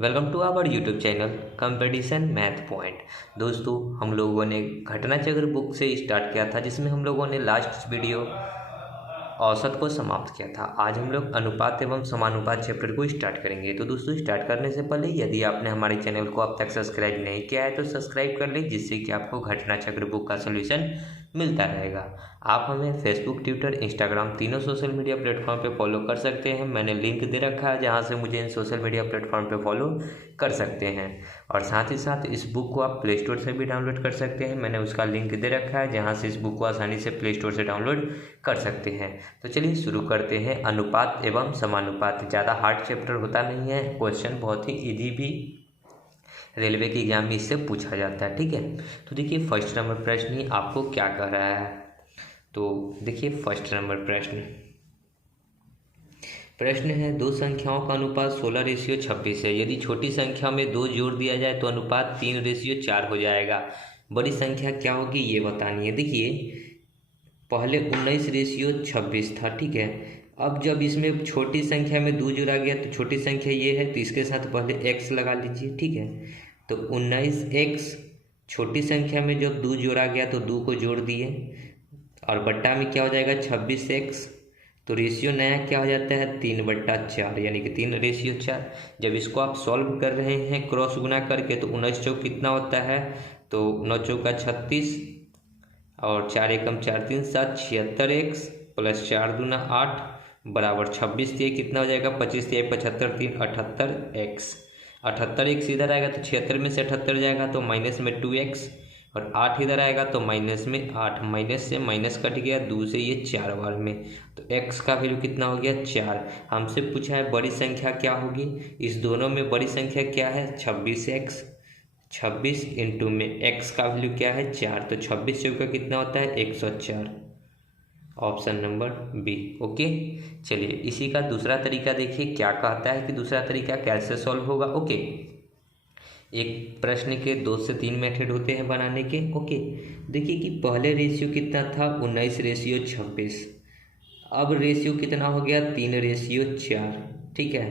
Welcome to our YouTube channel competition math point. दोस्तों, हम लोगों ने घटना चक्र बुक से स्टार्ट किया था, जिसमें हम लोगों ने लास्ट वीडियो औसत को समाप्त किया था। आज हम लोग अनुपात एवं समानुपात चैप्टर को स्टार्ट करेंगे। तो दोस्तों, स्टार्ट करने से पहले यदि आपने हमारे चैनल को अब तक सब्सक्राइब नहीं किया है तो सब्सक्राइब कर ले, जिससे कि आपको घटना चक्र बुक का सोल्यूशन मिलता रहेगा। आप हमें फेसबुक, ट्विटर, इंस्टाग्राम तीनों सोशल मीडिया प्लेटफॉर्म पे फॉलो कर सकते हैं। मैंने लिंक दे रखा है जहां से मुझे इन सोशल मीडिया प्लेटफॉर्म पे फॉलो कर सकते हैं। और साथ ही साथ इस बुक को आप प्ले स्टोर से भी डाउनलोड कर सकते हैं। मैंने उसका लिंक दे रखा है जहां से इस बुक को आसानी से प्ले स्टोर से डाउनलोड कर सकते हैं। तो चलिए शुरू करते हैं। अनुपात एवं समानुपात ज़्यादा हार्ड चैप्टर होता नहीं है। क्वेश्चन बहुत ही ईजी भी रेलवे के एग्जाम में इससे पूछा जाता है। ठीक है, तो देखिए फर्स्ट नंबर प्रश्न ही आपको क्या कह रहा है। तो देखिए फर्स्ट नंबर प्रश्न है, दो संख्याओं का अनुपात 16:26 है। यदि छोटी संख्या में 2 जोड़ दिया जाए तो अनुपात 3:4 हो जाएगा। बड़ी संख्या क्या होगी ये बतानी है। देखिए पहले 19:26 था। ठीक है, अब जब इसमें छोटी संख्या में 2 जोड़ा गया तो छोटी संख्या ये है, तो इसके साथ पहले x लगा लीजिए। ठीक है, तो 19x छोटी संख्या में जब 2 जोड़ा गया तो 2 को जोड़ दिए और बट्टा में क्या हो जाएगा 26x। तो रेशियो नया क्या हो जाता है 3/4, यानी कि 3:4। जब इसको आप सॉल्व कर रहे हैं क्रॉस गुना करके तो 19 चौक कितना होता है, तो 9 चौका 36 और 4 एकम 4 3 7 76x प्लस 4 दूना 8 बराबर 26। ये कितना हो जाएगा 25 75 3 78x। 78x इधर आएगा तो 76 में से 78 जाएगा तो माइनस में 2x और 8 इधर आएगा तो माइनस में 8। माइनस से माइनस कट गया, 2 से ये 4 बार में, तो x का वैल्यू कितना हो गया 4। हमसे पूछा है बड़ी संख्या क्या होगी। इस दोनों में बड़ी संख्या क्या है 26x। 26 इंटू में x का वैल्यू क्या है 4, तो 26 चौका कितना होता है 104। Option number B. ओके, चलिए इसी का दूसरा तरीका देखिए क्या कहता है कि दूसरा तरीका कैसे सॉल्व होगा। ओके, एक प्रश्न के 2 से 3 मेथड होते हैं बनाने के। ओके, देखिए कि पहले रेशियो कितना था 19:26। अब रेशियो कितना हो गया 3:4। ठीक है,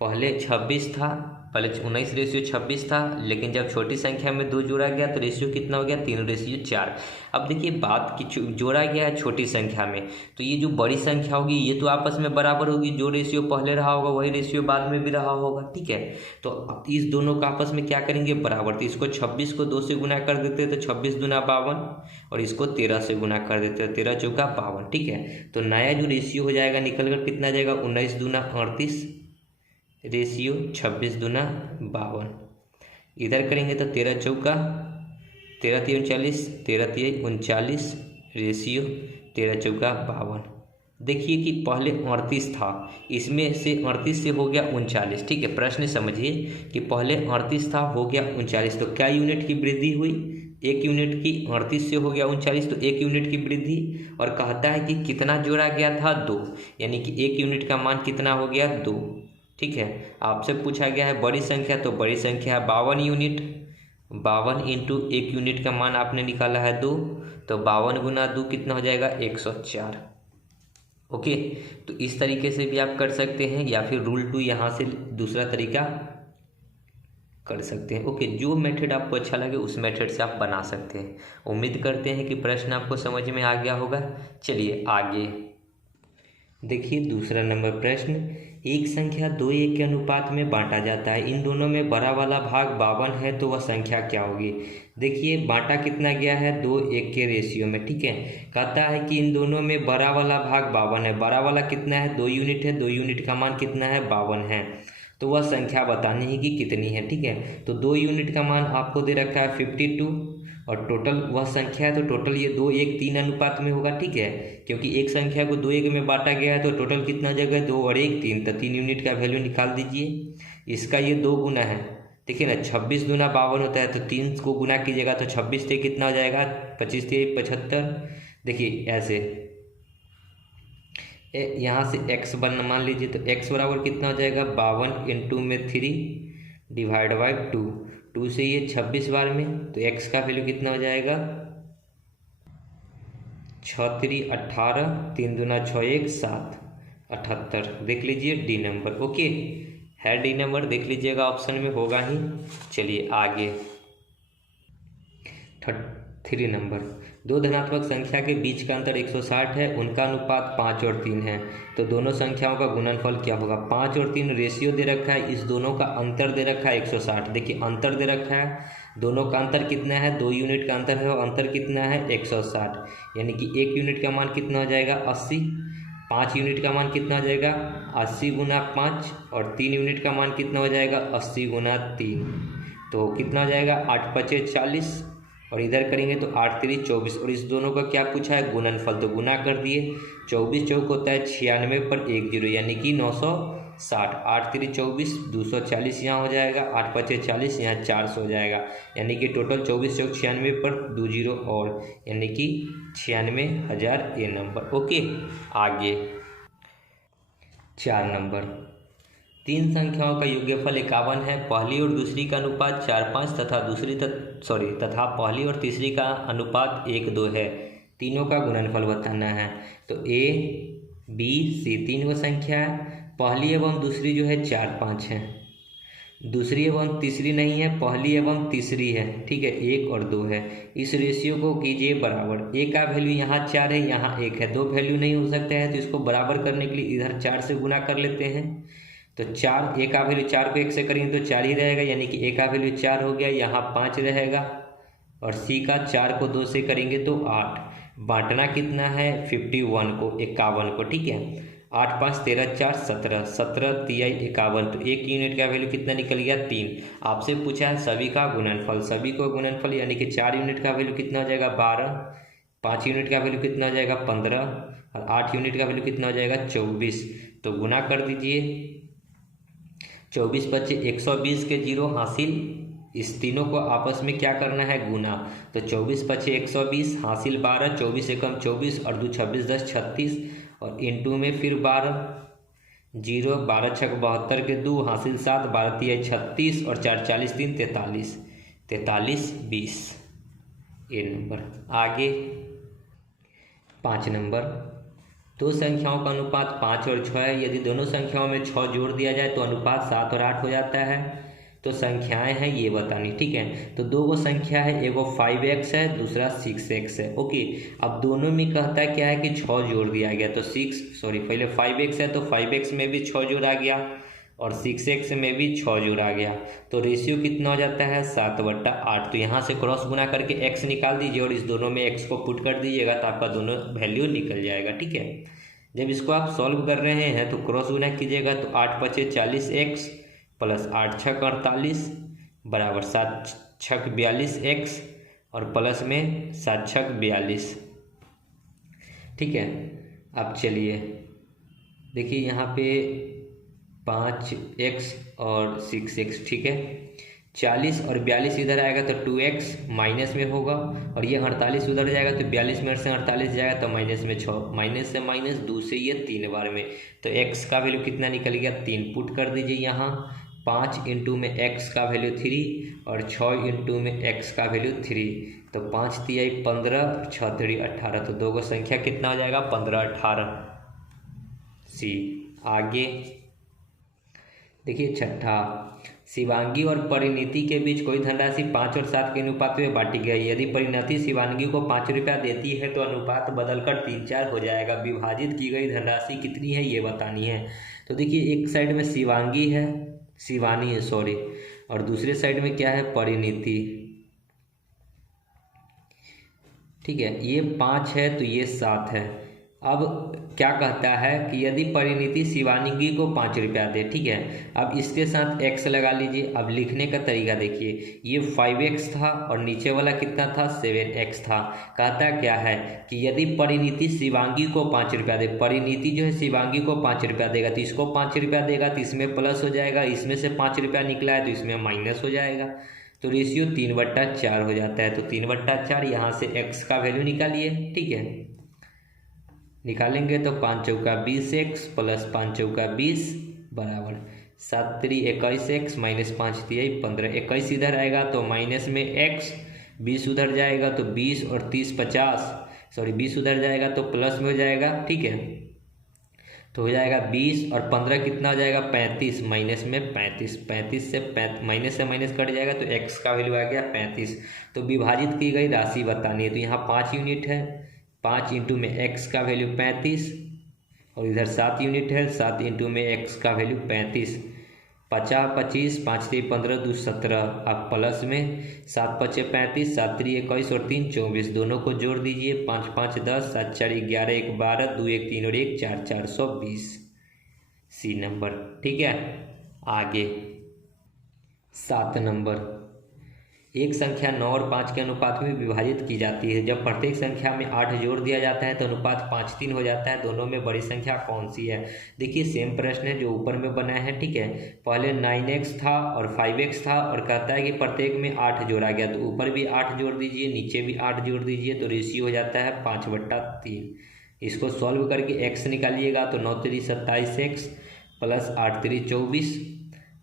पहले 26 था, पहले 19:26 था, लेकिन जब छोटी संख्या में 2 जोड़ा गया तो रेशियो कितना हो गया 3:4। अब देखिए बात की जोड़ा गया है छोटी संख्या में, तो ये जो बड़ी संख्या होगी ये तो आपस में बराबर होगी। जो रेशियो पहले रहा होगा वही रेशियो बाद में भी रहा होगा। ठीक है, तो अब इस दोनों का आपस में क्या करेंगे बराबर। तो इसको 26 को 2 से गुना कर देते तो 26 दूना 52 और इसको 13 से गुना कर देते हैं 13 चौका 52। ठीक है, तो नया जो रेशियो हो जाएगा निकल कर कितना जाएगा 19 दूना 38 रेशियो 26 दूना 52। इधर करेंगे तो 13 चौका 13 3 39 13 3 39 रेशियो 13 चौका 52। देखिए कि पहले 38 था, इसमें से 38 से हो गया 39। ठीक है, प्रश्न समझिए कि पहले 38 था हो गया 39, तो क्या यूनिट की वृद्धि हुई 1 यूनिट की। 38 से हो गया 39 तो 1 यूनिट की वृद्धि। और कहता है कि कितना जोड़ा गया था 2, यानी कि 1 यूनिट का मान कितना हो गया 2। ठीक है, आपसे पूछा गया है बड़ी संख्या, तो बड़ी संख्या है 52 यूनिट। 52 इंटू 1 यूनिट का मान आपने निकाला है 2, तो 52 गुना 2 कितना हो जाएगा 104। ओके, तो इस तरीके से भी आप कर सकते हैं, या फिर रूल 2 यहाँ से दूसरा तरीका कर सकते हैं। ओके, जो मेथड आपको अच्छा लगे उस मेथड से आप बना सकते हैं। उम्मीद करते हैं कि प्रश्न आपको समझ में आ गया होगा। चलिए आगे देखिए दूसरा नंबर प्रश्न, एक संख्या 2:1 के अनुपात में बांटा जाता है। इन दोनों में बड़ा वाला भाग 52 है, तो वह संख्या क्या होगी। देखिए बांटा कितना गया है 2:1 के रेशियो में। ठीक है, कहता है कि इन दोनों में बड़ा वाला भाग 52 है। बड़ा वाला कितना है 2 यूनिट है, 2 यूनिट का मान कितना है 52 है, तो वह संख्या बतानी है कि कितनी है। ठीक है, तो 2 यूनिट का मान आपको दे रखा है 52 और टोटल वह संख्या है, तो टोटल ये 2:1 अनुपात में होगा। ठीक है, क्योंकि एक संख्या को 2:1 में बांटा गया है तो टोटल कितना जगह 2 और 1 3, तो 3 यूनिट का वैल्यू निकाल दीजिए। इसका ये 2 गुना है। देखिए ना 26 दूना 52 होता है, तो 3 को गुना कीजिएगा तो 26 से कितना हो जाएगा 25 से 75। देखिए ऐसे यहाँ से x मान लीजिए, तो x बराबर कितना हो जाएगा 52 इंटू में 3 डिवाइड बाई 2। 2 से ये 26 बार में, तो x का वैल्यू कितना हो जाएगा 6 3 18 3 दूना 6 1 7 78। देख लीजिए डी नंबर। ओके, है डी नंबर, देख लीजिएगा ऑप्शन में होगा ही। चलिए आगे 3 नंबर, दो धनात्मक संख्या के बीच का अंतर 160 है, उनका अनुपात 5 और 3 है, तो दोनों संख्याओं का गुणनफल क्या होगा। 5 और 3 रेशियो दे रखा है, इस दोनों का अंतर दे रखा है 160। देखिए अंतर दे रखा है, दोनों का अंतर कितना है, 2 यूनिट का अंतर है और अंतर कितना है 160, यानी कि 1 यूनिट का मान कितना हो जाएगा 80, 5 यूनिट का मान कितना हो जाएगा 80 गुना 5 और 3 यूनिट का मान कितना हो जाएगा 80 गुना 3, तो कितना हो जाएगा 8 पचे 40 और इधर करेंगे तो 8 3 24 और इस दोनों का क्या पूछा है गुणनफल, तो गुना कर दिए। 24 चौक होता है 96 पर 1 जीरो यानी कि 960, 8 3 24 240 यहाँ हो जाएगा, 8 पचे 40 यहाँ 400 हो जाएगा, यानी कि टोटल 24 चौक 96 पर 2 जीरो और यानी कि 96,000 ए नंबर। ओके आगे 4 नंबर, 3 संख्याओं का योग्यफल 51 है, पहली और दूसरी का अनुपात 4-5 तथा पहली और तीसरी का अनुपात 1-2 है, तीनों का गुणनफल बताना है। तो ए बी सी 3 वो संख्या है, पहली एवं दूसरी जो है 4-5 है, दूसरी एवं तीसरी नहीं है, पहली एवं तीसरी है, ठीक है 1 और 2 है। इस रेशियो को कीजिए बराबर, ए का वैल्यू यहाँ 4 है यहाँ 1 है, 2 वैल्यू नहीं हो सकता है, तो इसको बराबर करने के लिए इधर 4 से गुना कर लेते हैं। तो 4 ए का वैल्यू 4 को 1 से करेंगे तो 4 ही रहेगा, यानी कि ए का वैल्यू 4 हो गया, यहाँ 5 रहेगा और सी का 4 को 2 से करेंगे तो 8, बांटना कितना है 51 को 51 को, ठीक है 8 5 13 4 17, 17 तिहाई 51, तो 1 यूनिट का वैल्यू कितना निकल गया 3। आपसे पूछा है सभी का गुणनफल, सभी को गुणनफल यानी कि 4 यूनिट का वैल्यू कितना हो जाएगा 12, 5 यूनिट का वैल्यू कितना हो जाएगा 15 और 8 यूनिट का वैल्यू कितना हो जाएगा 24, तो गुना कर दीजिए। 24 बच्चे 120 के जीरो हासिल, इस तीनों को आपस में क्या करना है गुना, तो 24 बच्चे 120 हासिल 12, 24 एकम 24 और 2 26 10 36 और इंटू में फिर 12 जीरो, 12 छक 72 के 2 हासिल 7, 12 तिहाई 36 और 4 40 3 43, 43 20 ए नंबर। आगे 5 नंबर, दो संख्याओं का अनुपात 5 और 6 है, यदि दोनों संख्याओं में 6 जोड़ दिया जाए तो अनुपात 7 और 8 हो जाता है, तो संख्याएं हैं ये बतानी, ठीक है। तो दो वो संख्या है, एगो 5x है दूसरा 6x है, ओके। अब दोनों में कहता है क्या है कि 6 जोड़ दिया गया, तो पहले 5x है तो 5x में भी 6 जोड़ा गया और 6x में भी 6 जोड़ा गया, तो रेशियो कितना हो जाता है 7/8। तो यहाँ से क्रॉस गुना करके x निकाल दीजिए और इस दोनों में x को पुट कर दीजिएगा तो आपका दोनों वैल्यू निकल जाएगा, ठीक है। जब इसको आप सॉल्व कर रहे हैं तो क्रॉस गुना कीजिएगा तो 8 5 40x प्लस 8 6 48 बराबर 7 6 42x और प्लस में 7 6 42, ठीक है। अब चलिए देखिए यहाँ पे 5x और 6x, ठीक है। 40 और 42 इधर आएगा तो 2x माइनस में होगा और ये 48 उधर जाएगा तो 42 में से 48 जाएगा तो माइनस में 6, माइनस से माइनस 2 से ये 3 बार में, तो x का वैल्यू कितना निकल गया 3, पुट कर दीजिए यहाँ। 5 इंटू में x का वैल्यू 3 और 6 इंटू में x का वैल्यू 3, तो 5 तिहाई 15 और 6 3 18, तो दो को संख्या कितना हो जाएगा 15 18 सी। आगे देखिए छठा, शिवांगी और परिणीति के बीच कोई धनराशि 5 और 7 के अनुपात में बांटी गई, यदि परिणीति शिवांगी को 5 रुपया देती है तो अनुपात बदलकर 3-4 हो जाएगा, विभाजित की गई धनराशि कितनी है ये बतानी है। तो देखिए एक साइड में शिवानी है और दूसरे साइड में क्या है परिणीति, ठीक है। ये 5 है तो ये 7 है। अब क्या कहता है कि यदि परिणीति शिवानी को 5 रुपया दे, ठीक है। अब इसके साथ x लगा लीजिए। अब लिखने का तरीका देखिए, ये 5x था और नीचे वाला कितना था 7x था। कहता क्या है कि यदि परिणीति शिवांगी को 5 रुपया दे, परिणीति जो है शिवांगी को 5 रुपया देगा तो इसको 5 रुपया देगा तो इसमें प्लस हो जाएगा, इसमें से 5 रुपया निकला है तो इसमें माइनस हो जाएगा, तो रेशियो 3/4 हो जाता है। तो 3/4 यहाँ से x का वैल्यू निकालिए, ठीक है। निकालेंगे तो 5 चौका 20x प्लस 5 चौका 20 बराबर 7 3 21x माइनस 5 तिहाई 15, 21 इधर आएगा तो माइनस में x, 20 उधर जाएगा तो 20 और 30 50, 20 उधर जाएगा तो प्लस में हो जाएगा, ठीक है। तो हो जाएगा 20 और 15 कितना हो जाएगा 35, माइनस में 35, 35 से माइनस से माइनस कट जाएगा तो x का वैल्यू आ गया 35। तो विभाजित की गई राशि बतानी है, तो यहाँ 5 यूनिट है, 5 इंटू में x का वैल्यू 35 और इधर 7 यूनिट है, 7 इंटू में x का वैल्यू 35। 50 25, 5 3 15 2 17, अब प्लस में 7 5 35, 7 3 21 और 3 24, दोनों को जोड़ दीजिए, 5 5 10, 7 4 11, 1 12, 2 1 3 और 1 4, 420 सी नंबर। ठीक है, आगे 7 नंबर। एक संख्या 9 और 5 के अनुपात में विभाजित की जाती है। जब प्रत्येक संख्या में 8 जोड़ दिया जाता है तो अनुपात 5:3 हो जाता है। दोनों में बड़ी संख्या कौन सी है? देखिए सेम प्रश्न है जो ऊपर में बना है। ठीक है, पहले 9x था और 5x था और कहता है कि प्रत्येक में 8 जोड़ा गया, तो ऊपर भी 8 जोड़ दीजिए, नीचे भी 8 जोड़ दीजिए, तो रेशियो हो जाता है 5/3। इसको सॉल्व करके x निकालिएगा तो 9 3 27x प्लस 8 3 24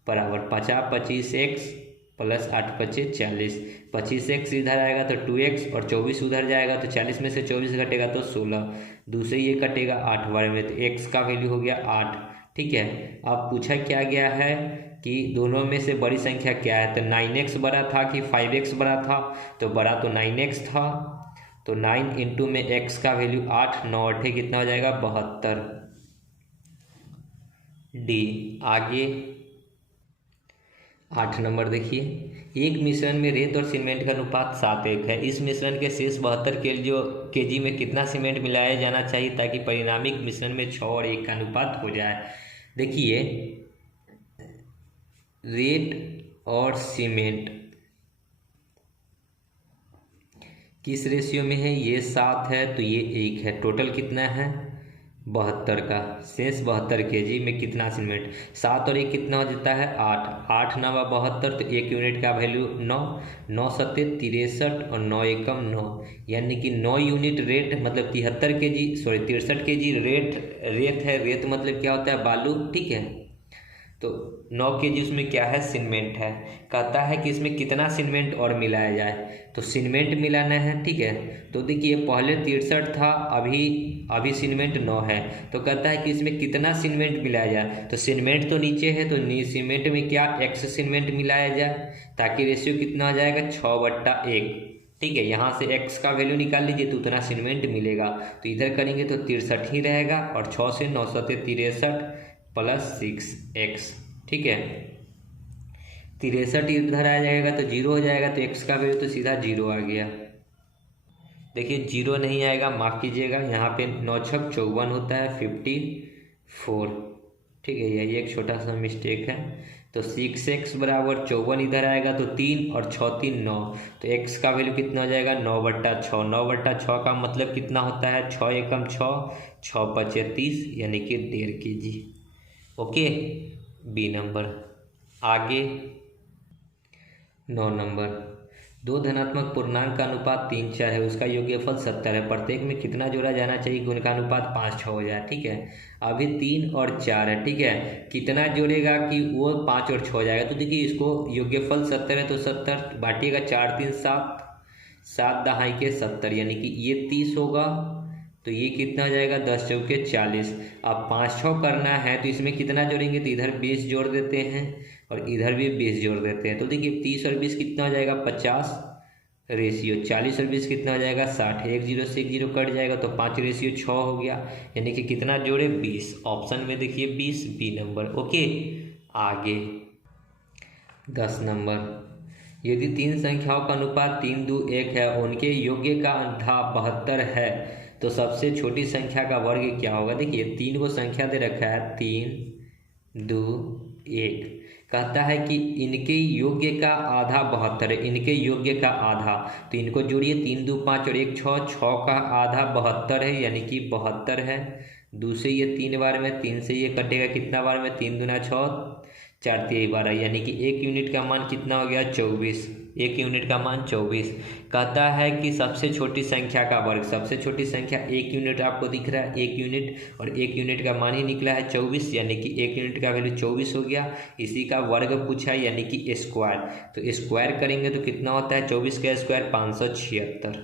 बराबर 50 25x प्लस 8 5 40, 25x इधर आएगा तो 2x और 24 उधर जाएगा तो 40 में से 24 घटेगा तो 16, दूसरे ये कटेगा 8 बार में, तो x का वैल्यू हो गया 8। ठीक है, अब पूछा क्या गया है कि दोनों में से बड़ी संख्या क्या है, तो 9x बड़ा था कि 5x बड़ा था, तो बड़ा तो 9x था, तो 9 इंटू में x का वैल्यू 8, 9 8 कितना हो जाएगा 72 डी। आगे 8 नंबर देखिए, एक मिश्रण में रेत और सीमेंट का अनुपात 7:1 है। इस मिश्रण के शेष 72 केजी में कितना सीमेंट मिलाया जाना चाहिए ताकि परिणामिक मिश्रण में 6 और 1 का अनुपात हो जाए? देखिए रेत और सीमेंट किस रेशियो में है? ये 7 है तो ये 1 है, टोटल कितना है 72 का, शेष 72 केजी में कितना सीमेंट? 7 और 1 कितना हो जाता है 8, 8 9 72, तो 1 यूनिट का वैल्यू 9, 9 7 63 और 9 एकम 9, यानी कि 9 यूनिट रेत मतलब 73 केजी, सॉरी 63 केजी रेत है। रेत मतलब क्या होता है बालू। ठीक है, तो 9 केजी उसमें क्या है सीमेंट है। कहता है कि इसमें कितना सीमेंट और मिलाया जाए, तो सीमेंट मिलाना है। ठीक है, तो देखिए पहले 63 था, अभी सीमेंट 9 है, तो कहता है कि इसमें कितना सीमेंट मिलाया जाए, तो सीमेंट तो नीचे है तो सीमेंट में क्या x सीमेंट मिलाया जाए ताकि रेशियो कितना हो जाएगा 6/1। ठीक है, यहाँ से x का वैल्यू निकाल लीजिए तो उतना सीमेंट मिलेगा, तो इधर करेंगे तो 63 ही रहेगा और 6 से 9 7 63 प्लस 6x। ठीक है, 63 इधर आ जाएगा तो 0 हो जाएगा, तो x का वैल्यू तो सीधा 0 आ गया। देखिए 0 नहीं आएगा, माफ़ कीजिएगा, यहाँ पे 9 छक 54 होता है 54। ठीक है, यही एक छोटा सा मिस्टेक है, तो 6x बराबर 54 इधर आएगा तो 3 और 6 3 9, तो x का वैल्यू कितना हो जाएगा 9/6। 9/6 का मतलब कितना होता है 6 एकम 6, 6 5 30, यानी कि 1.5 केजी। Okay, B number. आगे 9 नंबर, दो धनात्मक पूर्णांक का अनुपात 3 4 है, उसका योग्यफल 70 है, प्रत्येक में कितना जोड़ा जाना चाहिए कि उनका अनुपात 5 6 हो जाए? ठीक है, अभी 3 और 4 है। ठीक है, कितना जोड़ेगा कि वो 5 और 6 हो जाएगा, तो देखिए इसको योग्यफल 70 है तो 70 बांटिएगा 4 3 7, 7 दहाई के 70, यानी कि ये 30 होगा, तो ये कितना हो जाएगा 10 चौके 40। अब 5 6 करना है तो इसमें कितना जोड़ेंगे, तो इधर 20 जोड़ देते हैं और इधर भी 20 जोड़ देते हैं, तो देखिए 30 और 20 कितना हो जाएगा 50 रेशियो, 40 और 20 कितना हो जाएगा 60, 1 0 से 1 0 कट जाएगा तो 5 रेशियो 6 हो गया, यानी कि कितना जोड़े 20। ऑप्शन में देखिए 20 बी नंबर। ओके, आगे 10 नंबर, यदि 3 संख्याओं का अनुपात 3 2 1 है, उनके योग्य का आधा 72 है, तो सबसे छोटी संख्या का वर्ग क्या होगा? देखिए 3 को संख्या दे रखा है 3 2 1, कहता है कि इनके योग्य का आधा 72 है, इनके योग्य का आधा, तो इनको जोड़िए 3 2 5 और 1 6, 6 का आधा 72 है, यानी कि 72 है। दूसरे ये 3 बार में, 3 से ये कटेगा कितना बार में, 3 दूना 6 4 3 12, यानी कि 1 यूनिट का मान कितना हो गया 24, 1 यूनिट का मान 24। कहता है कि सबसे छोटी संख्या का वर्ग, सबसे छोटी संख्या 1 यूनिट आपको दिख रहा है, 1 यूनिट, और 1 यूनिट का मान ही निकला है 24, यानी कि 1 यूनिट का वैल्यू 24 हो गया। इसी का वर्ग पूछा है, यानी कि स्क्वायर, तो स्क्वायर करेंगे तो कितना होता है 24 का स्क्वायर 576।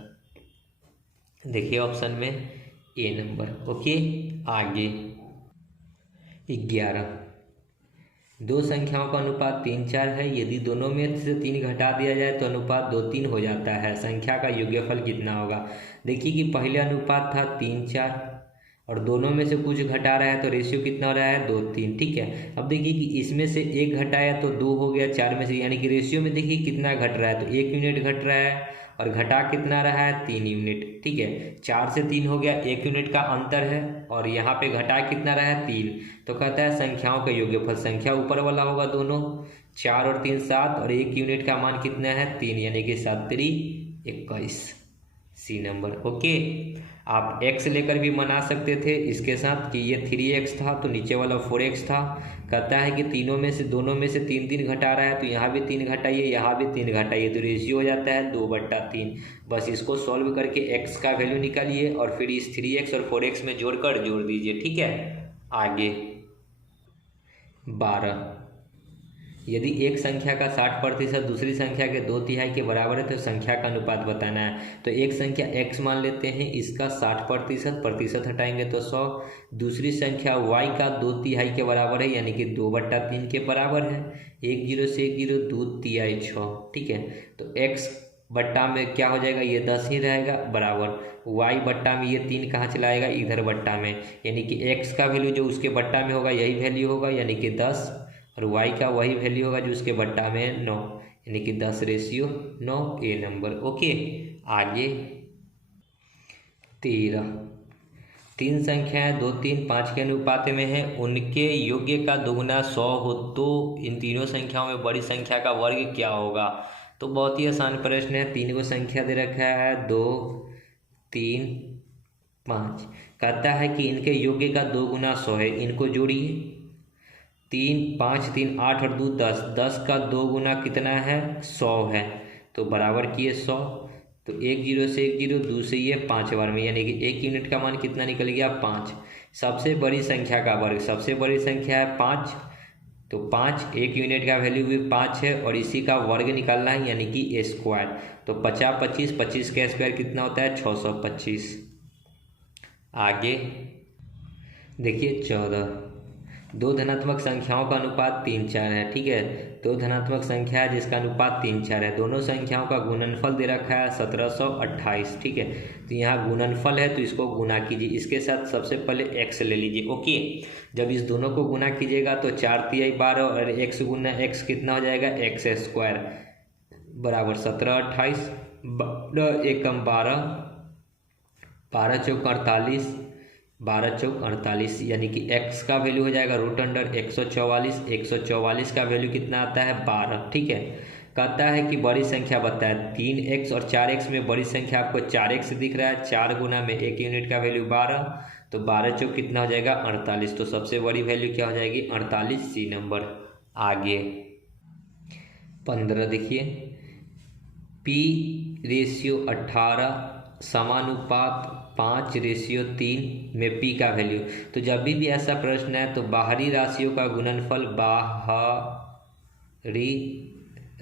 देखिए ऑप्शन में ए नंबर। ओके, आगे 11। दो संख्याओं का अनुपात 3-4 है। यदि दोनों में से 3 घटा दिया जाए तो अनुपात 2-3 हो जाता है। संख्या का योग्यफल कितना होगा? देखिए कि पहले अनुपात था 3-4 और दोनों में से कुछ घटा रहा है तो रेशियो कितना हो रहा है? 2-3। ठीक है, अब देखिए कि इसमें से 1 घटाया तो 2 हो गया 4 में से, यानी कि रेशियो में देखिए कितना घट रहा है, तो 1 यूनिट घट रहा है और घटा कितना रहा है? 3 यूनिट। ठीक है, 4 से 3 हो गया, 1 यूनिट का अंतर है और यहाँ पे घटा कितना रहा है? 3। तो कहता है संख्याओं का योग्यफल, संख्या ऊपर वाला होगा दोनों, 4 और 3 7 और 1 यूनिट का मान कितना है? 3, यानी कि 7×3 21, सी नंबर। ओके, आप x लेकर भी मना सकते थे इसके साथ कि ये 3x था तो नीचे वाला 4x था। कहता है कि तीनों में से दोनों में से 3-3 घटा रहा है तो यहाँ भी 3 घटाइए, यहाँ भी 3 घटाइए, तो रेशियो हो जाता है 2/3। बस इसको सॉल्व करके x का वैल्यू निकालिए और फिर इस 3x और 4x में जोड़कर जोड़ दीजिए। ठीक है, आगे 12। यदि एक संख्या का 60% दूसरी संख्या के 2/3 के बराबर है तो संख्या का अनुपात बताना है। तो एक संख्या x मान लेते हैं, इसका 60%, प्रतिशत हटाएंगे तो 100। दूसरी संख्या y का 2/3 के बराबर है, यानी कि 2/3 के बराबर है। 1 0 से 1 0, 2×3 6। ठीक है, तो x बट्टा में क्या हो जाएगा? ये 10 ही रहेगा बराबर, y बट्टा में ये 3 कहाँ चलाएगा? इधर बट्टा में, यानी कि x का वैल्यू जो उसके बट्टा में होगा यही वैल्यू होगा, यानी कि 10, और y का वही वैल्यू होगा जो उसके बट्टा में है 9, यानी कि 10:9, ए नंबर। ओके, आगे 13। तीन संख्याएं 2, 3, 5 के अनुपात में है, उनके योग्य का दोगुना 100 हो तो इन तीनों संख्याओं में बड़ी संख्या का वर्ग क्या होगा? तो बहुत ही आसान प्रश्न है। 3 को संख्या दे रखा है 2, 3, 5। कहता है कि इनके योग्य का 2 गुना 100 है, इनको जोड़िए। 3 5 3 8 और 2 10, 10 का 2 गुना कितना है? 100 है, तो बराबर किए 100। तो 1 0 से 1 0, 2 से ये 5 बार में, यानी कि 1 यूनिट का मान कितना निकल गया? 5। सबसे बड़ी संख्या का वर्ग, सबसे बड़ी संख्या है 5, तो 5, 1 यूनिट का वैल्यू भी 5 है और इसी का वर्ग निकालना है, यानी कि स्क्वायर। तो 50 25, 25 का स्क्वायर कितना होता है? 625। आगे देखिए 14। दो धनात्मक संख्याओं का अनुपात 3-4 है। ठीक है, दो धनात्मक संख्या है जिसका अनुपात 3-4 है। दोनों संख्याओं का गुणनफल दे रखा है 1728। ठीक है, तो यहाँ गुणनफल है तो इसको गुना कीजिए, इसके साथ सबसे पहले x ले लीजिए। ओके, जब इस दोनों को गुना कीजिएगा तो 4×3 12 और x गुना x कितना हो जाएगा? x² बराबर 1728, 1 12, 12 चौक 48, 12 चौक 48, यानी कि x का वैल्यू हो जाएगा √144। 144 का वैल्यू कितना आता है? 12। ठीक है, कहता है कि बड़ी संख्या बताए 3x और 4x में बड़ी संख्या आपको 4x दिख रहा है, 4 गुना में 1 यूनिट का वैल्यू 12, तो 12 चौक कितना हो जाएगा? 48। तो सबसे बड़ी वैल्यू क्या हो जाएगी? 48, सी नंबर। आगे 15 देखिए, p/18 समानुपात 5:3 में p का वैल्यू। तो जब भी ऐसा प्रश्न है तो बाहरी राशियों का गुणनफल, बाहरी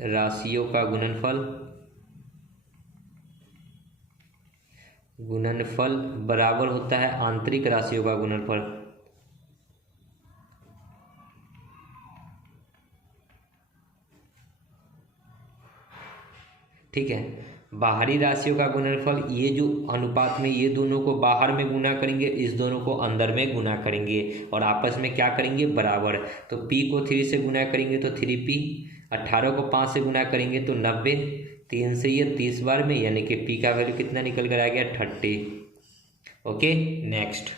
राशियों का गुणनफल बराबर होता है आंतरिक राशियों का गुणनफल। ठीक है, बाहरी राशियों का गुणनफल, ये जो अनुपात में ये दोनों को बाहर में गुना करेंगे, इस दोनों को अंदर में गुना करेंगे और आपस में क्या करेंगे? बराबर। तो p को 3 से गुना करेंगे तो 3p, 18 को 5 से गुना करेंगे तो 90, 3 से ये 30 बार में, यानी कि p का वैल्यू कितना निकल कर आ गया? 30। ओके, नेक्स्ट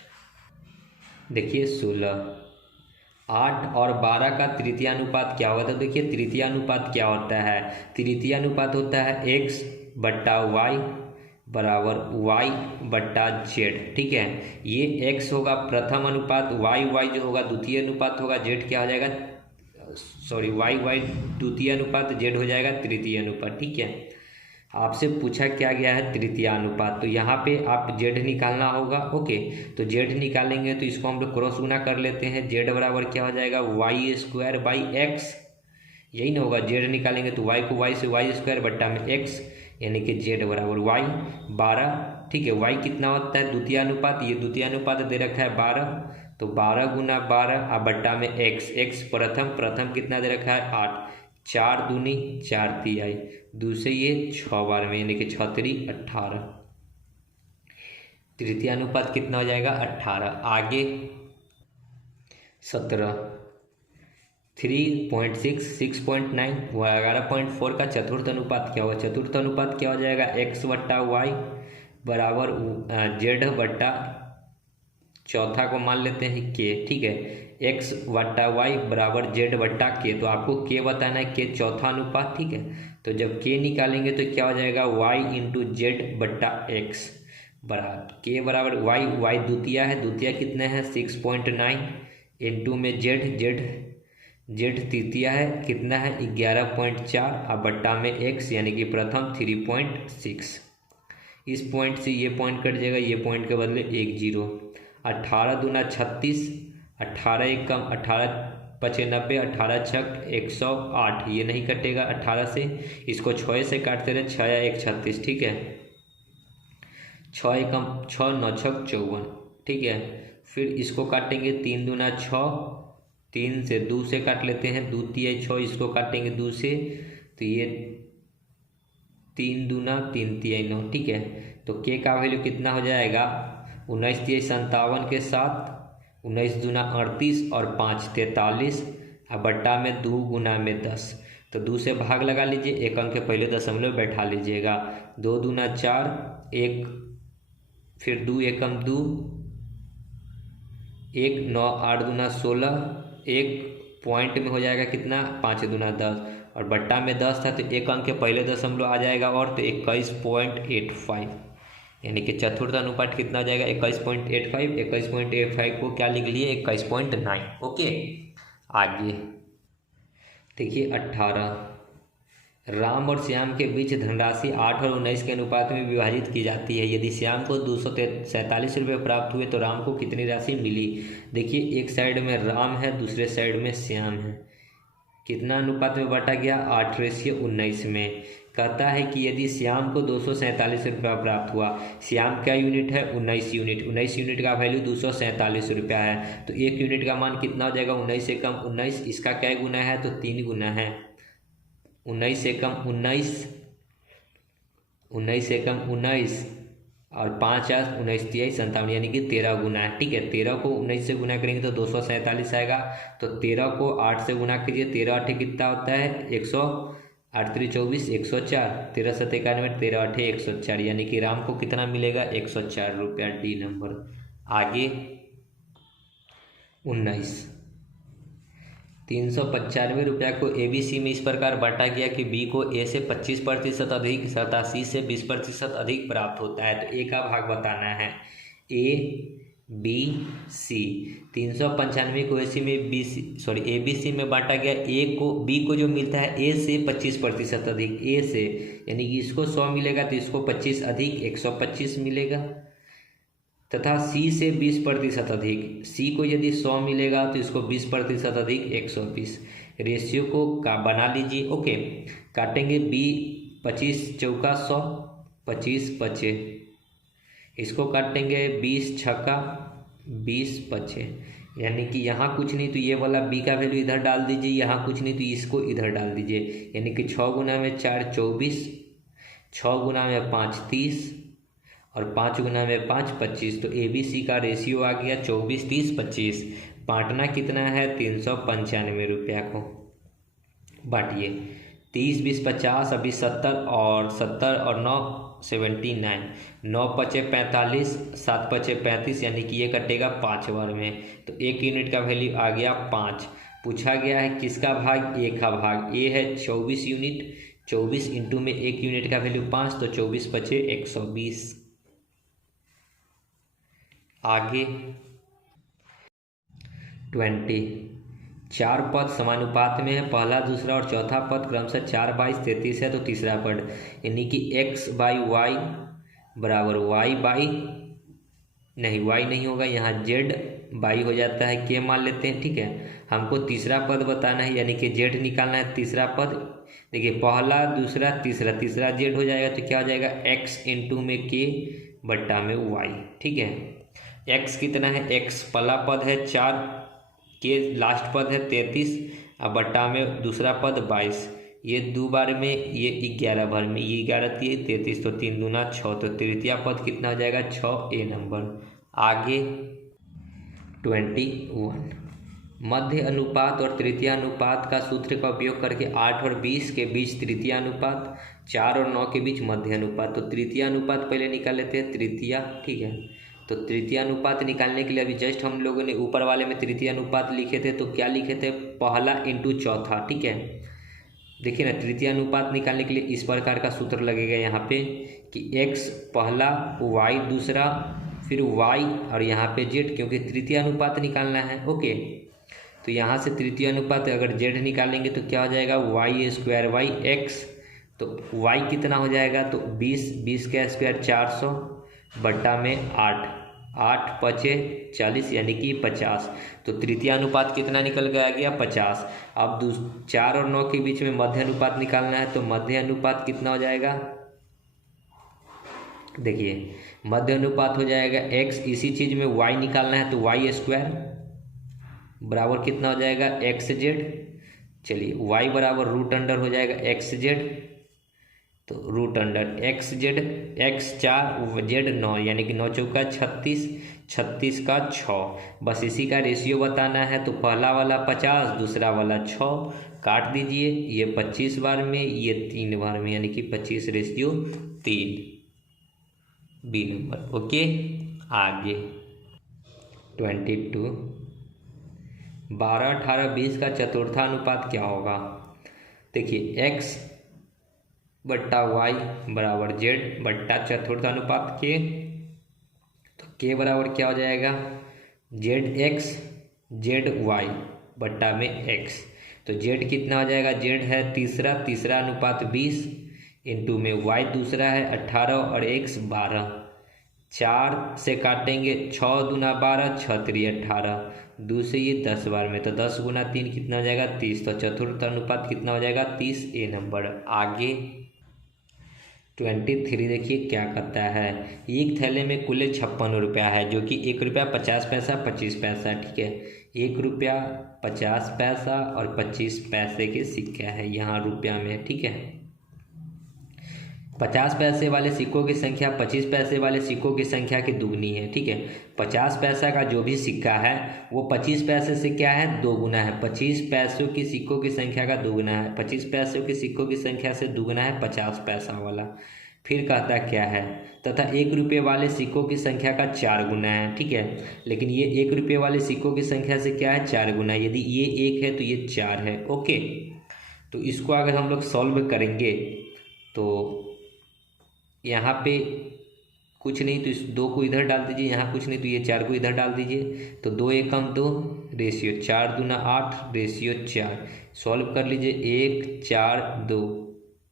देखिए 16। 8 और 12 का तृतीय अनुपात क्या होता है? देखिए तृतीय अनुपात क्या होता है? तृतीय अनुपात होता है x/y बराबर y/z। ठीक है, ये x होगा प्रथम अनुपात, y जो होगा द्वितीय अनुपात होगा, z क्या हो जाएगा? सॉरी, y द्वितीय अनुपात, z हो जाएगा तृतीय अनुपात। ठीक है, आपसे पूछा क्या गया है? तृतीय अनुपात, तो यहाँ पे आप z निकालना होगा। ओके, तो z निकालेंगे तो इसको हम लोग क्रॉस गुना कर लेते हैं। z बराबर क्या हो जाएगा? y²/x, यही ना होगा? z निकालेंगे तो y को y से y² बट्टा में x, यानी कि z बराबर y 12। ठीक है, y कितना होता है? द्वितीय अनुपात, ये द्वितीय अनुपात दे रखा है 12, तो 12 गुना 12 और बट्टा में x प्रथम कितना दे रखा है 8, 4 दूनी 4 तिहाई, दूसरे ये 6 बार में यानी कि 6 3 18, तृतीय अनुपात कितना हो जाएगा 18। आगे 17 3.6 6.9 व 11.4 का चतुर्थ अनुपात क्या होगा, चतुर्थ अनुपात क्या हो जाएगा x बट्टा वाई बराबर जेड बट्टा चौथा को मान लेते हैं के, ठीक है, x बट्टा वाई बराबर जेड बट्टा के, तो आपको के बताना है, के चौथा अनुपात, ठीक है। तो जब के निकालेंगे तो क्या हो जाएगा y इंटू जेड बट्टा एक्स बराबर के बराबर वाई द्वितीय है, द्वितीय कितने हैं 6.9 इंटू में जेड तृतीय है कितना है 11.4 और बट्टा में x यानी कि प्रथम 3.6। इस पॉइंट से ये पॉइंट कट जाएगा, ये पॉइंट के बदले 1 0, 18 दूना 36, 18 एक कम 18 95, 18 छक 108, ये नहीं कटेगा 18 से, इसको 6 से काटते रहे, 6 या 1 36, ठीक है, 6 एकम 6 9 छक 54, ठीक है। फिर इसको काटेंगे 3 दूना 6, 3 से 2 से काट लेते हैं, 2 तिहाई 6, इसको काटेंगे 2 से, तो ये 3 दूना 3 तिहाई 9, ठीक है। तो के का वैल्यू कितना हो जाएगा 19 तिहाई 57 के साथ 19 दूना 38 और 5 43 और बट्टा में 2 गुना में 10, तो 2 से भाग लगा लीजिए, एक अंक के पहले दशमलव बैठा लीजिएगा, 2 दूना 4 1, फिर 2 एकम 2 1, 9 8 दूना 16, एक पॉइंट में हो जाएगा कितना 5 दूना 10 और बट्टा में 10 था तो एक अंक के पहले दशमलव आ जाएगा और तो 21.85, यानी कि चतुर्थ अनुपात कितना हो जाएगा 21.85। 21.85 को क्या लिख लिए 21.9। ओके, आगे देखिए 18, राम और श्याम के बीच धनराशि 8 और 19 के अनुपात में विभाजित की जाती है। यदि श्याम को 247 रुपये प्राप्त हुए तो राम को कितनी राशि मिली। देखिए एक साइड में राम है, दूसरे साइड में श्याम है, कितना अनुपात में बांटा गया 8:19 में। कहता है कि यदि श्याम को 247 रुपया प्राप्त हुआ, श्याम क्या यूनिट है 19 यूनिट, 19 यूनिट का वैल्यू 247 रुपया है, तो एक यूनिट का मान कितना हो जाएगा 19 से कम 19, इसका क्या गुना है तो 3 गुना है, 19 से कम 19, 19 से कम 19 और 5 19 तिहाई 57 यानी कि 13 गुना है, ठीक है। 13 को 19 से गुना करेंगे तो 247 आएगा, तो 13 को 8 से गुना कीजिए, 13 8 कितना होता है 100, 8 3 24 104, 13 7 91, 13 8 104, यानी कि राम को कितना मिलेगा 104 रुपया, डी नंबर। आगे 19, 395 रुपया को ABC में इस प्रकार बांटा गया कि B को A से 25% अधिक तथा C से 20% अधिक प्राप्त होता है, तो A का भाग बताना है। ABC 395 को ABC में बांटा गया, B को जो मिलता है A से 25% अधिक, A से यानी कि इसको 100 मिलेगा तो इसको 25 अधिक 125 मिलेगा, तथा C से 20% अधिक, C को यदि 100 मिलेगा तो इसको 20% अधिक 120, रेशियो को का बना लीजिए। ओके, काटेंगे B 25 चौका 100, 25 बचे, इसको काटेंगे 20 छक्का 20 बचे, यानी कि यहाँ कुछ नहीं तो ये वाला B का वैल्यू इधर डाल दीजिए, यहाँ कुछ नहीं तो इसको इधर डाल दीजिए, यानी कि 6 गुना में 4 24, 6 गुना में 5 30 और 5 गुना में 5 25, तो ABC का रेशियो आ गया 24 30 25। बांटना कितना है 395 रुपया को, बांटिए 30 20 50 अभी 70 और 9 79, 9 पचे 45, 7 पचे 35, यानी कि ये कटेगा 5 बार में, तो एक यूनिट का वैल्यू आ गया 5। पूछा गया है किसका भाग, A का भाग, A है 24 यूनिट, 24 इंटू में एक यूनिट का वैल्यू 5, तो 24 पचे 120। आगे 20, 4 पद समानुपात में है, पहला दूसरा और चौथा पद क्रमशः 4 22 33 है, तो तीसरा पद यानी कि x बाई वाई बराबर y नहीं होगा, यहाँ z बाई हो जाता है, k मान लेते हैं, ठीक है। हमको तीसरा पद बताना है यानी कि z निकालना है, तीसरा पद देखिए पहला दूसरा तीसरा z हो जाएगा, तो क्या हो जाएगा x इंटू में k बट्टा में y, ठीक है। एक्स कितना है, एक्स पहला पद है 4 के लास्ट पद है 33 और बट्टा में दूसरा पद 22, ये 2 बार में, ये 11 बार में, ये 11 3 33, तो 3 दूना 6, तो तृतीय पद कितना हो जाएगा 6 ए नंबर। आगे 21 मध्य अनुपात और तृतीय अनुपात का सूत्र का उपयोग करके 8 और 20 के बीच तृतीय अनुपात, 4 और 9 के बीच मध्य अनुपात। तो तृतीय अनुपात पहले निकाल लेते हैं, तृतीय, ठीक है। तो तृतीय अनुपात निकालने के लिए अभी जस्ट हम लोगों ने ऊपर वाले में तृतीय अनुपात लिखे थे, तो क्या लिखे थे, पहला इंटू चौथा, ठीक है। देखिए ना, तृतीय अनुपात निकालने के लिए इस प्रकार का सूत्र लगेगा यहाँ पे कि x पहला, y दूसरा, फिर y और यहाँ पे z, क्योंकि तृतीय अनुपात निकालना है। ओके, तो यहाँ से तृतीय अनुपात अगर z निकालेंगे तो क्या हो जाएगा, y स्क्वायर y x, तो y कितना हो जाएगा, तो 20 का स्क्वायर 400 बट्टा में 8 पचे 40 यानी कि 50। तो तृतीय अनुपात कितना निकल गया 50। अब 4 और 9 के बीच में मध्य अनुपात निकालना है, तो मध्य अनुपात कितना हो जाएगा, देखिए मध्य अनुपात हो जाएगा x, इसी चीज़ में y निकालना है, तो y स्क्वायर बराबर कितना हो जाएगा एक्स जेड। चलिए y बराबर रूट अंडर हो जाएगा एक्स जेड, तो root under x z, x 4 z 9 यानी कि 9 चौका 36, 36 का 6। बस इसी का रेशियो बताना है, तो पहला वाला 50 दूसरा वाला 6, काट दीजिए, ये 25 बार में, ये 3 बार में, यानी कि 25:3 बी नंबर। ओके, आगे 22 12, 18, 20 का चतुर्थानुपात क्या होगा। देखिए x बट्टा y बराबर z बट्टा चतुर्थानुपात k, तो k बराबर क्या हो जाएगा zx zy बट्टा में x। तो z कितना हो जाएगा, z है तीसरा अनुपात 20 इंटू में y दूसरा है 18 और x 12, 4 से काटेंगे 6 दूना 12, 6 3 18, 2 से ये 10 बार में, तो 10 गुना 3 कितना हो जाएगा 30, तो चतुर्थ अनुपात कितना हो जाएगा 30 ए नंबर। आगे 23 देखिए क्या करता है, एक थैले में कुल 56 रुपया है, जो कि 1 रुपया 50 पैसा 25 पैसा, ठीक है। 1 रुपया 50 पैसा और 25 पैसे के सिक्के हैं यहाँ रुपया में, ठीक है। 50 पैसे वाले सिक्कों की संख्या 25 पैसे वाले सिक्कों की संख्या की दुगनी है, ठीक है। 50 पैसा का जो भी सिक्का है वो 25 पैसे से क्या है, दोगुना है। 25 पैसों की सिक्कों की संख्या का दुगुना है, 25 पैसों की सिक्कों की संख्या से दुगुना है 50 पैसा वाला। फिर कहता क्या है, तथा 1 रुपये वाले सिक्कों की संख्या का 4 गुना है, ठीक है। लेकिन ये 1 रुपये वाले सिक्कों की संख्या से क्या है, 4 गुना। यदि ये 1 है तो ये 4 है। ओके, तो इसको अगर हम लोग सॉल्व करेंगे तो यहाँ पे कुछ नहीं तो इस 2 को इधर डाल दीजिए, यहाँ कुछ नहीं तो ये 4 को इधर डाल दीजिए, तो 2 एकम 2 रेशियो 4 दूना 8 रेशियो 4, सॉल्व कर लीजिए 1 4 2।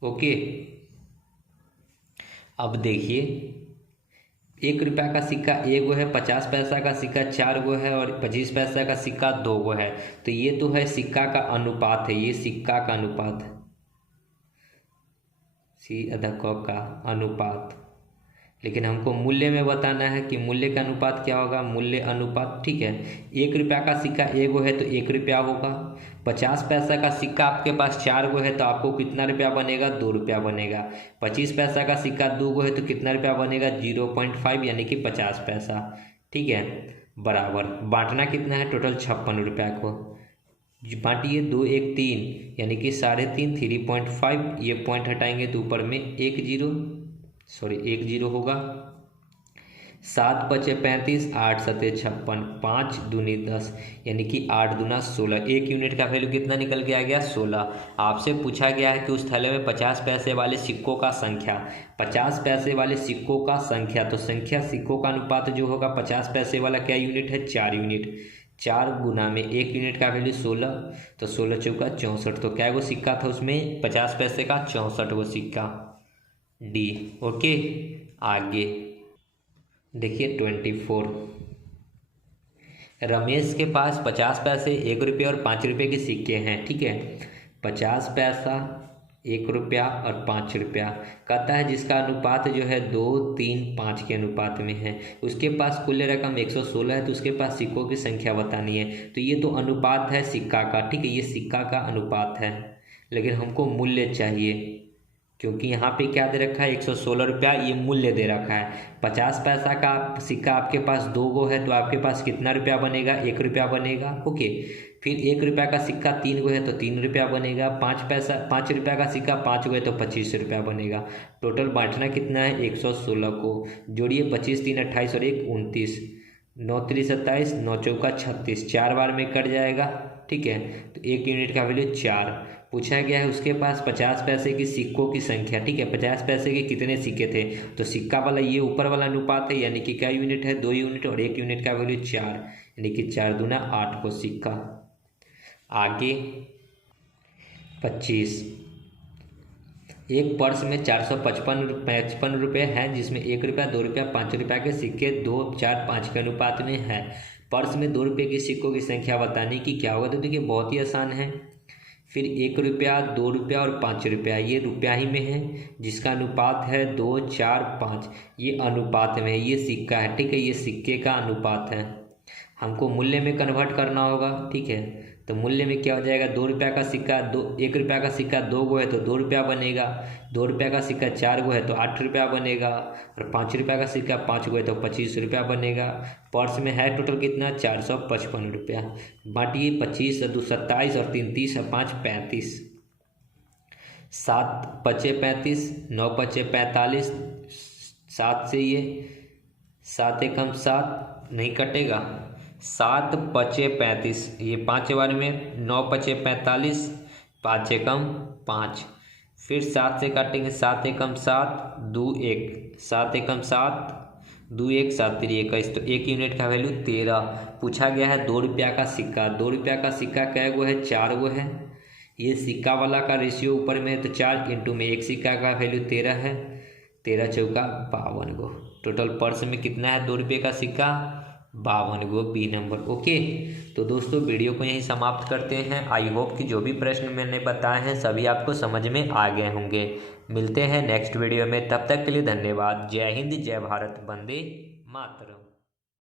ओके, अब देखिए 1 रुपया का सिक्का 1 गो है, 50 पैसा का सिक्का 4 गो है और 25 पैसा का सिक्का 2 गो है। तो ये तो है सिक्का का अनुपात है, ये सिक्का का अनुपात है, सी अधा क का अनुपात। लेकिन हमको मूल्य में बताना है कि मूल्य का अनुपात क्या होगा, मूल्य अनुपात, ठीक है। 1 रुपया का सिक्का 1 गो है तो 1 रुपया होगा। 50 पैसा का सिक्का आपके पास 4 गो है तो आपको कितना रुपया बनेगा, 2 रुपया बनेगा। 25 पैसा का सिक्का 2 गो है तो कितना रुपया बनेगा, 0.5 यानी कि 50 पैसा, ठीक है। बराबर बांटना कितना है, टोटल 56 रुपया को बांटिए 2 1 3 यानी कि 3.5, 3.5, ये पॉइंट हटाएंगे तो ऊपर में 1 0 होगा। 7 पचे 35, 8 सते 56, 5 दूनी 10 यानी कि 8 दूना 16। 1 यूनिट का वैल्यू कितना निकल के आ गया, 16। आपसे पूछा गया है कि उस थैले में 50 पैसे वाले सिक्कों का संख्या, 50 पैसे वाले सिक्कों का संख्या, तो संख्या सिक्कों का अनुपात जो होगा 50 पैसे वाला क्या यूनिट है, 4 यूनिट। 4 गुना में 1 यूनिट का वैल्यू 16, तो 16 चौका 64, तो क्या गो सिक्का था उसमें 50 पैसे का, 64 गो सिक्का, डी। ओके, आगे देखिए 24 रमेश के पास 50 पैसे 1 रुपये और 5 रुपये के सिक्के हैं, ठीक है। 50 पैसा 1 रुपया और 5 रुपया। कहता है जिसका अनुपात जो है 2, 3, 5 के अनुपात में है। उसके पास कुल रकम 116 है, तो उसके पास सिक्कों की संख्या बतानी है। तो ये तो अनुपात है सिक्का का, ठीक है, ये सिक्का का अनुपात है, लेकिन हमको मूल्य चाहिए, क्योंकि यहाँ पे क्या दे रखा है 116 रुपया, ये मूल्य दे रखा है। 50 पैसा का सिक्का आपके पास 2 गो है, तो आपके पास कितना रुपया बनेगा, 1 रुपया बनेगा। ओके, फिर 1 रुपया का सिक्का 3 गो है तो 3 रुपया बनेगा। 5 रुपया का सिक्का 5 गो है तो 25 रुपया बनेगा। टोटल बांटना कितना है 116 को, जोड़िए 25, 3, 28 और 1, 29, 9, 3, 27, 9, 4, 36, 4 बार में कट जाएगा, ठीक है। तो 1 यूनिट का वैल्यू 4 पूछा गया है। उसके पास 50 पैसे की सिक्कों की संख्या, ठीक है, 50 पैसे के कितने सिक्के थे, तो सिक्का वाला ये ऊपर वाला अनुपात है, यानी कि क्या यूनिट है 2 यूनिट, और 1 यूनिट का वैल्यू 4, यानी कि 4 दूना 8 को सिक्का। आगे 25, एक पर्स में 455 रुपये हैं, जिसमें 1 रुपया, 2 रुपया, 5 रुपया के सिक्के 2, 4, 5 के अनुपात में है। पर्स में 2 रुपये की सिक्कों की संख्या बताने की क्या होगा, तो देखिए बहुत ही आसान है। फिर 1 रुपया, 2 रुपया और 5 रुपया, ये रुपया ही में है, जिसका अनुपात है 2, 4, 5, ये अनुपात में है, ये सिक्का है, ठीक है, ये सिक्के का अनुपात है। हमको मूल्य में कन्वर्ट करना होगा, ठीक है। तो मूल्य में क्या हो जाएगा, 2 रुपया का सिक्का 1 रुपया का सिक्का 2 गो है तो 2 रुपया बनेगा। 2 रुपया का सिक्का 4 गो है तो 8 रुपया बनेगा, और 5 रुपया का सिक्का 5 गो है तो 25 रुपया बनेगा। पर्स में है टोटल कितना 455 रुपया। बांटिए 25 और 2 27 और 3 30 और 5 35, 7 पचे 35, 9 पचे 45, 7 से ये 7 एकम 7 नहीं कटेगा, 7 पचे 35, ये 5 बार में 9 पचे 45, 5 एकम 5, फिर 7 से काटेंगे 7 एकम 7, 2 1, 7 एकम 7, 2 1, 7 3 21, तो 1 यूनिट का वैल्यू 13। पूछा गया है 2 रुपया का सिक्का, 2 रुपया का सिक्का कै गो है 4 गो है, ये सिक्का वाला का रेशियो ऊपर में है तो 4 इंटू में 1 सिक्का का वैल्यू 13 है, 13 चौका 52 गो। टोटल पर्स में कितना है 2 रुपये का सिक्का 52 गो, बी नंबर। ओके, तो दोस्तों वीडियो को यहीं समाप्त करते हैं। आई होप कि जो भी प्रश्न मैंने बताए हैं सभी आपको समझ में आ गए होंगे। मिलते हैं नेक्स्ट वीडियो में, तब तक के लिए धन्यवाद। जय हिंद, जय भारत, वंदे मातरम।